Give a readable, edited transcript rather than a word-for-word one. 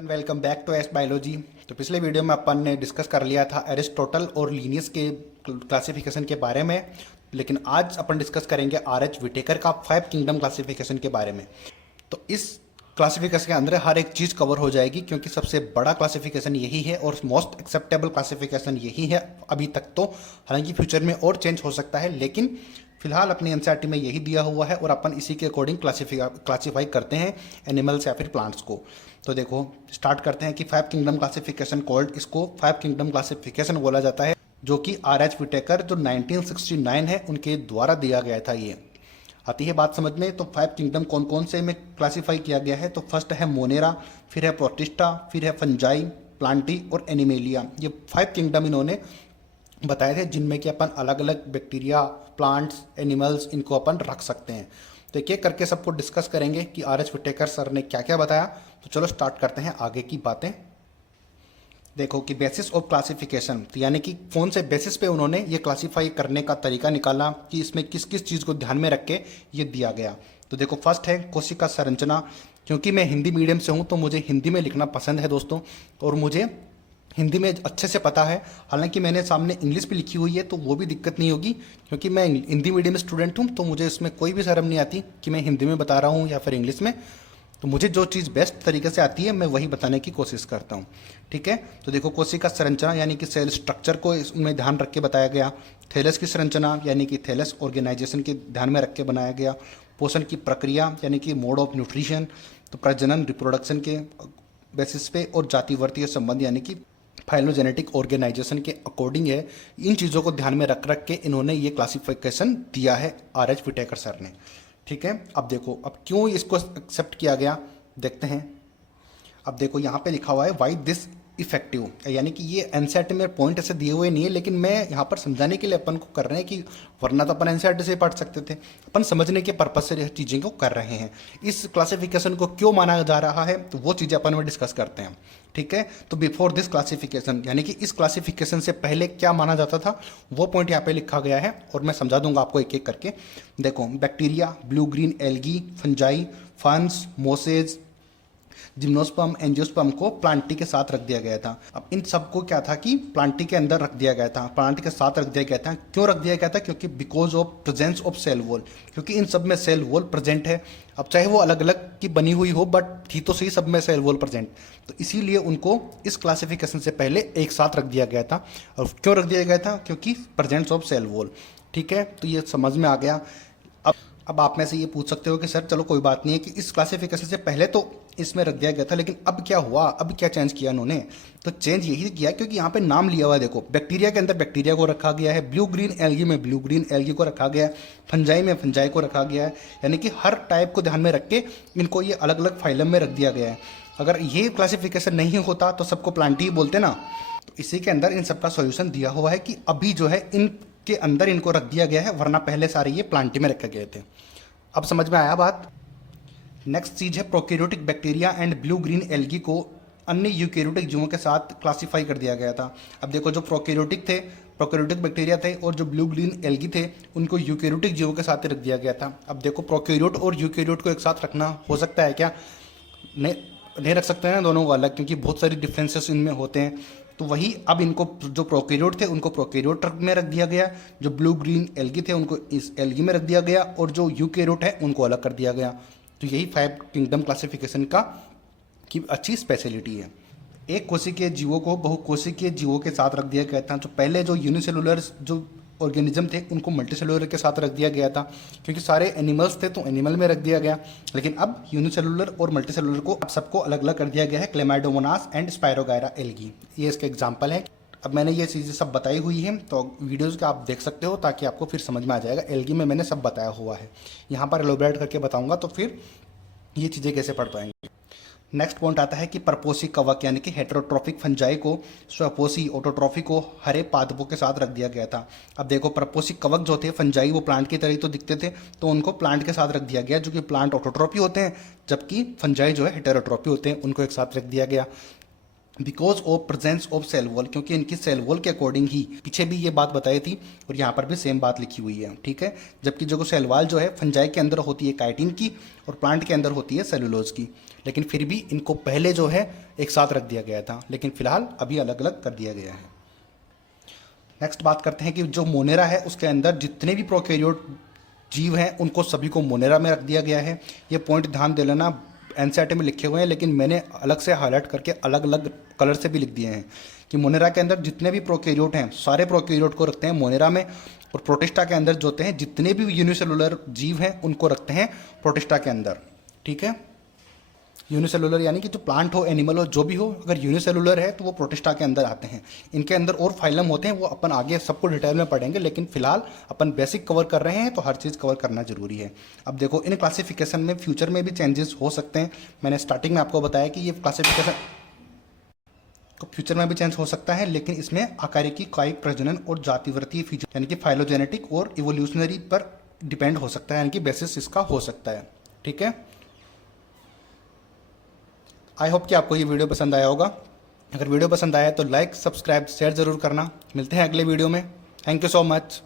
And welcome back to AS biology. तो पिछले video में अपन ने डिस्कस कर लिया था एरिस्टोटल और लीनियस के क्लासिफिकेशन के बारे में, लेकिन आज अपन डिस्कस करेंगे आर एच विटेकर का 5 किंगडम क्लासिफिकेशन के बारे में। तो इस क्लासिफिकेशन के अंदर हर एक चीज़ कवर हो जाएगी, क्योंकि सबसे बड़ा क्लासिफिकेशन यही है और मोस्ट एक्सेप्टेबल क्लासिफिकेशन यही है अभी तक। तो हालांकि फ्यूचर में और चेंज हो सकता है, लेकिन फिलहाल अपनी एनसीईआरटी में यही दिया हुआ है और अपन इसी के अकॉर्डिंग क्लासीफाई करते हैं एनिमल्स या फिर प्लांट्स को। तो देखो स्टार्ट करते हैं कि 5 किंगडम क्लासिफिकेशन कोल्ड, इसको 5 किंगडम क्लासिफिकेशन बोला जाता है, जो कि आर एच विटेकर जो 1969 है उनके द्वारा दिया गया था। ये आती है बात समझ में। तो 5 किंगडम कौन कौन से में क्लासीफाई किया गया है, तो फर्स्ट है मोनेरा, फिर है प्रोटिस्टा, फिर है फंजाई, प्लांटी और एनिमेलिया। ये 5 किंगडम इन्होंने बताए थे, जिनमें कि अपन अलग अलग बैक्टीरिया, प्लांट्स, एनिमल्स इनको अपन रख सकते हैं। तो एक एक करके सबको डिस्कस करेंगे कि आर एच विटेकर सर ने क्या क्या बताया। तो चलो स्टार्ट करते हैं आगे की बातें। देखो कि बेसिस ऑफ क्लासिफिकेशन, तो यानी कि कौन से बेसिस पे उन्होंने ये क्लासीफाई करने का तरीका निकाला कि इसमें किस किस चीज़ को ध्यान में रख के ये दिया गया। तो देखो फर्स्ट है कोशिका संरचना। क्योंकि मैं हिंदी मीडियम से हूँ तो मुझे हिंदी में लिखना पसंद है दोस्तों, और मुझे हिंदी में अच्छे से पता है। हालांकि मैंने सामने इंग्लिश भी लिखी हुई है तो वो भी दिक्कत नहीं होगी, क्योंकि मैं हिंदी मीडियम स्टूडेंट हूँ, तो मुझे इसमें कोई भी शर्म नहीं आती कि मैं हिंदी में बता रहा हूँ या फिर इंग्लिश में। तो मुझे जो चीज़ बेस्ट तरीके से आती है मैं वही बताने की कोशिश करता हूँ, ठीक है। तो देखो कोशिका संरचना यानी कि सेल स्ट्रक्चर को इसमें ध्यान रख के बताया गया। थैलस की संरचना यानी कि थैलस ऑर्गेनाइजेशन के ध्यान में रख के बनाया गया। पोषण की प्रक्रिया यानी कि मोड ऑफ न्यूट्रिशन, तो प्रजनन रिप्रोडक्शन के बेसिस पे, और जातिवर्तीय संबंध यानी कि फाइलोजेनेटिक ऑर्गेनाइजेशन के अकॉर्डिंग है। इन चीज़ों को ध्यान में रख रख के इन्होंने ये क्लासिफिकेशन दिया है आर एच विटेकर सर ने, ठीक है। अब देखो अब क्यों इसको एक्सेप्ट किया गया देखते हैं। अब देखो यहाँ पे लिखा हुआ है वाई दिस इफेक्टिव, यानी कि ये एनसीईआरटी में पॉइंट ऐसे दिए हुए नहीं है, लेकिन मैं यहाँ पर समझाने के लिए अपन को कर रहे हैं कि वरना तो अपन एनसीईआरटी से पढ़ सकते थे, अपन समझने के पर्पज से चीज़ें को कर रहे हैं। इस क्लासिफिकेशन को क्यों माना जा रहा है तो वो चीज़ें अपन में डिस्कस करते हैं, ठीक है। तो बिफोर दिस क्लासिफिकेशन यानी कि इस क्लासिफिकेशन से पहले क्या माना जाता था वो पॉइंट यहाँ पे लिखा गया है, और मैं समझा दूंगा आपको एक एक करके। देखो bacteria, blue green algae, fungi, फंस, मोसेज, जिम्नोस्पर्म, एंजियोस्पर्म को प्लांटी के साथ रख दिया गया था। अब इन सबको क्या था कि प्लांटी के अंदर रख दिया गया था, प्लांट के साथ रख दिया गया था। क्यों रख दिया गया था? क्योंकि because of presence of cell wall, क्योंकि इन सब में सेल वॉल प्रेजेंट है। अब चाहे वो अलग अलग की बनी हुई हो, बट थी तो सही सब में सेल वॉल प्रेजेंट, तो इसीलिए उनको इस क्लासिफिकेशन से पहले एक साथ रख दिया गया था। और क्यों रख दिया गया था? क्योंकि प्रेजेंस ऑफ सेल वॉल, ठीक है। तो ये समझ में आ गया। अब आप में से ये पूछ सकते हो कि सर चलो कोई बात नहीं है कि इस क्लासिफिकेशन से पहले तो इसमें रख दिया गया था, लेकिन अब क्या हुआ, अब क्या चेंज किया इन्होंने? तो चेंज यही किया क्योंकि यहाँ पे नाम लिया हुआ है। देखो बैक्टीरिया के अंदर बैक्टीरिया को रखा गया है, ब्लू ग्रीन एल्गी में ब्लू ग्रीन एल्गी को रखा गया है, फंजाई में फंजाई को रखा गया है, यानी कि हर टाइप को ध्यान में रख के इनको ये अलग अलग फाइलम में रख दिया गया है। अगर ये क्लासिफिकेशन नहीं होता तो सबको प्लांटी ही बोलते ना। तो इसी के अंदर इन सबका सोल्यूशन दिया हुआ है कि अभी जो है इनके अंदर इनको रख दिया गया है, वरना पहले सारे ये प्लांटी में रखे गए थे। अब समझ में आया बात। नेक्स्ट चीज है prokaryotic bacteria and blue green algae को अन्य यूकैरियोटिक जीवों के साथ क्लासिफाई कर दिया गया था। अब देखो जो प्रोकैरियोटिक बैक्टीरिया थे और जो ब्लू ग्रीन एल्गी थे उनको यूकैरियोटिक जीवों के साथ ही रख दिया गया था। अब देखो प्रोकैरियोट और यूकैरियोट को एक साथ रखना हो सकता है क्या? नहीं रख सकते हैं ना दोनों को अलग, क्योंकि बहुत सारी डिफरेंसेस इनमें होते हैं। तो वही अब इनको जो प्रोकैरियोट थे उनको प्रोकैरियोट में रख दिया गया, जो ब्लू ग्रीन एल्गी थे उनको इस एल्गी में रख दिया गया, और जो यूकैरियोट है उनको अलग कर दिया गया। तो यही 5 किंगडम क्लासिफिकेशन का की अच्छी स्पेशलिटी है। एक कोशिकीय जीवों को बहुकोशिकीय जीवों के साथ रख दिया गया था। जो पहले जो यूनिसेलुलर जो ऑर्गेनिज्म थे उनको मल्टीसेलुलर के साथ रख दिया गया था, क्योंकि सारे एनिमल्स थे तो एनिमल में रख दिया गया। लेकिन अब यूनिसेलुलर और मल्टीसेलुलर को अब सबको अलग अलग कर दिया गया है, क्लेमाइडोमोनास एंड स्पायरोगायरा एल्गी। ये इसका एग्जाम्पल है। अब मैंने ये चीज़ें सब बताई हुई हैं, तो वीडियोज़ का आप देख सकते हो ताकि आपको फिर समझ में आ जाएगा। एल्गी में मैंने सब बताया हुआ है, यहाँ पर एलोबरेट करके बताऊँगा तो फिर ये चीज़ें कैसे पढ़ पाएंगे। नेक्स्ट पॉइंट आता है कि परपोषी कवक यानी कि हेटेरोट्रॉफिक फंजाई को स्वपोषी ऑटोट्रॉफी को हरे पादपों के साथ रख दिया गया था। अब देखो परपोषी कवक जो थे फंजाई वो प्लांट की तरह तो दिखते थे, तो उनको प्लांट के साथ रख दिया गया, जो कि प्लांट ऑटोट्रॉफी होते हैं, जबकि फंजाई जो है हेटेरोट्रॉफी होते हैं, उनको एक साथ रख दिया गया। Because of presence of cell wall, क्योंकि इनकी सेल वॉल के अकॉर्डिंग ही, पीछे भी ये बात बताई थी और यहाँ पर भी सेम बात लिखी हुई है, ठीक है। जबकि जो सेल वॉल जो है फंजाई के अंदर होती है काइटिन की और प्लांट के अंदर होती है सेलुलोज की, लेकिन फिर भी इनको पहले जो है एक साथ रख दिया गया था, लेकिन फिलहाल अभी अलग अलग कर दिया गया है। नेक्स्ट बात करते हैं कि जो मोनेरा है उसके अंदर जितने भी प्रोकैरियोट जीव हैं उनको सभी को मोनेरा में रख दिया गया है। ये पॉइंट ध्यान दे लेना, एनसीईआरटी में लिखे हुए हैं, लेकिन मैंने अलग से हाईलाइट करके अलग अलग कलर से भी लिख दिए हैं कि मोनेरा के अंदर जितने भी प्रोकैरियोट हैं सारे प्रोकैरियोट को रखते हैं मोनेरा में, और प्रोटिस्टा के अंदर जो होते हैं जितने भी यूनिसेलुलर जीव हैं उनको रखते हैं प्रोटिस्टा के अंदर, ठीक है। यूनिसेलुलर यानी कि जो प्लांट हो, एनिमल हो, जो भी हो, अगर यूनिसेलुलर है तो वो प्रोटिस्टा के अंदर आते हैं। इनके अंदर और फाइलम होते हैं, वो अपन आगे सबको डिटेल में पढ़ेंगे, लेकिन फिलहाल अपन बेसिक कवर कर रहे हैं तो हर चीज़ कवर करना जरूरी है। अब देखो इन क्लासिफिकेशन में फ्यूचर में भी चेंजेस हो सकते हैं। मैंने स्टार्टिंग में आपको बताया कि ये क्लासिफिकेशन तो फ्यूचर में भी चेंज हो सकता है, लेकिन इसमें आकारिकी, कायिक प्रजनन और जातिवर्तीय फीचर यानी कि फाइलोजेनेटिक और इवोल्यूशनरी पर डिपेंड हो सकता है, यानी कि बेसिस इसका हो सकता है, ठीक है। आई होप कि आपको ये वीडियो पसंद आया होगा। अगर वीडियो पसंद आया तो लाइक, सब्सक्राइब, शेयर ज़रूर करना। मिलते हैं अगले वीडियो में। Thank you so much.